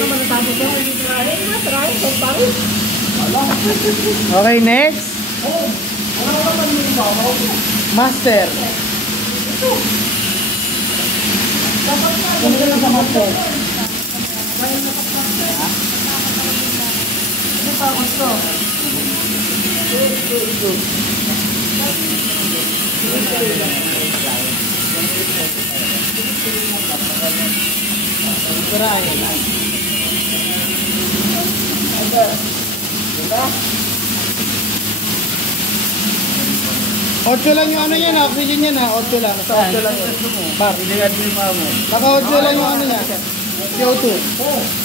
Paano matatapos ko? Try. Okay, next. Master. Ano lang sa master? Ano pa gusto? Otso lang yung ano yan, oxygen yan ha. Otso lang. Nasa otso lang yun. Bar. Naka otso lang yung ano yan. CO2.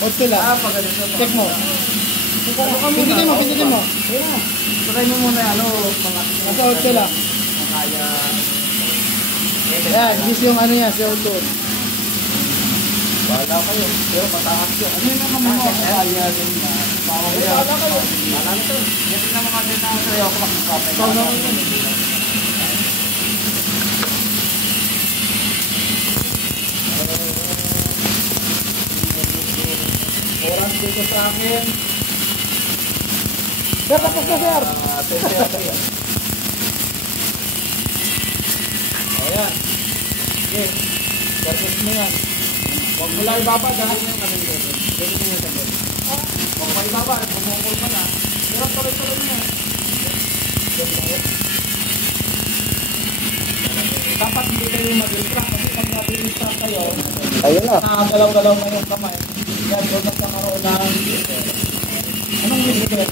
Otso lang. Check mo. Pindutin mo. Try mo muna ano, Nasa otso lang. Yan, this yung ano yan, CO2. Bahala kayo. Pero mataas yun. Ano yung naman mo? Kaya din na. Bahala kayo. Bahala na ito. Yan na mga din na sa'yo ako makakapay. Ikaw naman yun. Oras dito sa akin. Sir, tapos na sir. Ayan. Okay. Service mo yan. Huwag mo lang ibaba dahil yung kanil dito. Pwede mo yung sagot. Huwag mo ibaba. Bumukol ka na. Hirap tuloy-tuloy mo yan. Dapat hindi kayo mag-distract. Kasi pag mag-distract kayo, Ayun na. nakagalaw-galaw na yung kamay. Yan, doon nagkakaroon ng... Anong whisper?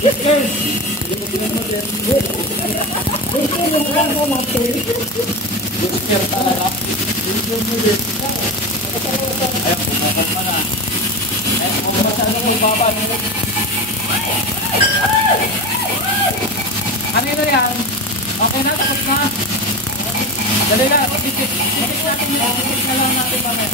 Whisper! Whisper talaga. Whisper mo din. Ayan, bumukol pa na. Ayan, kung masyadong magbaba. Kanina yan? Okay na, tapos na. Dali na, mabit natin yun. Mabit na lang natin mamaya.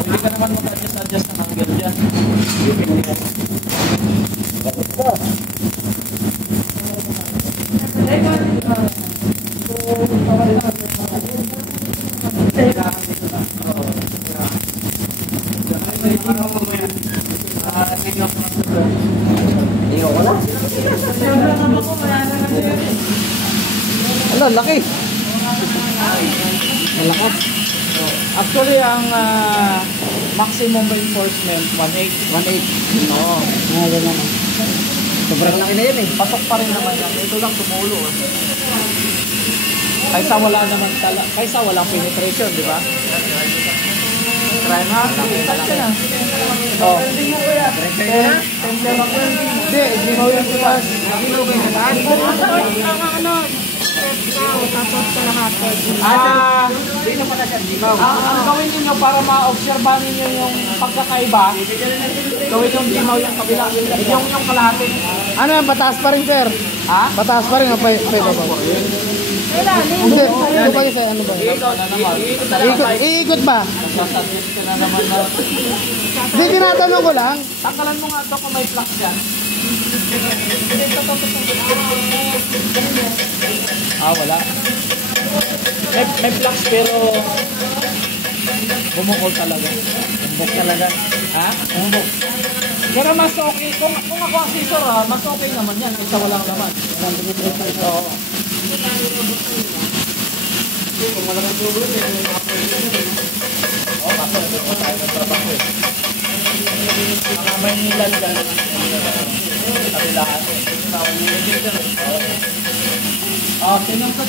Hindi ka naman mag-adjust ng angle dyan. Hindi ka. Tapos ka. Ano, laki. Malakas. Actually, ang maximum reinforcement, 1.8. 1.8. Oo. Ganyan naman. Sobrang laki na yan eh. Pasok pa rin naman yan. Ito lang tumulo. Kaysa wala naman kaysa walang penetration, di ba? Try na. Touch na. Oh. Tender ako. Hindi, ginaw yung tulas. Ginaw ba yun? Tapos kalahati. Hindi na pala siya ginaw. Ang gawin niyo para ma-obserbahan niyo yung pagkakaiba, gawin yung ginaw yung kabila. Yung kalahati. Ano yan, pataas pa rin sir. Ha? Pataas pa rin, pa baba. Hindi, ano ba yun? Ano ba yun? Iikot ba? Sasuggest ka na naman na. Hindi, tinatanong ko lang. Tanggalan mo nga ito kung may flux yan. Wala. May flux pero bumukol talaga. Bumbok talaga. Ha? Bumbok. Pero mas okay. Kung ako ang scissor mas okay naman yan. Kaysa walang laman. Oo. Kung malaking problem pasok tayo ng trabaho Mga Maynilan dyan. Kabilaan. Sinong ka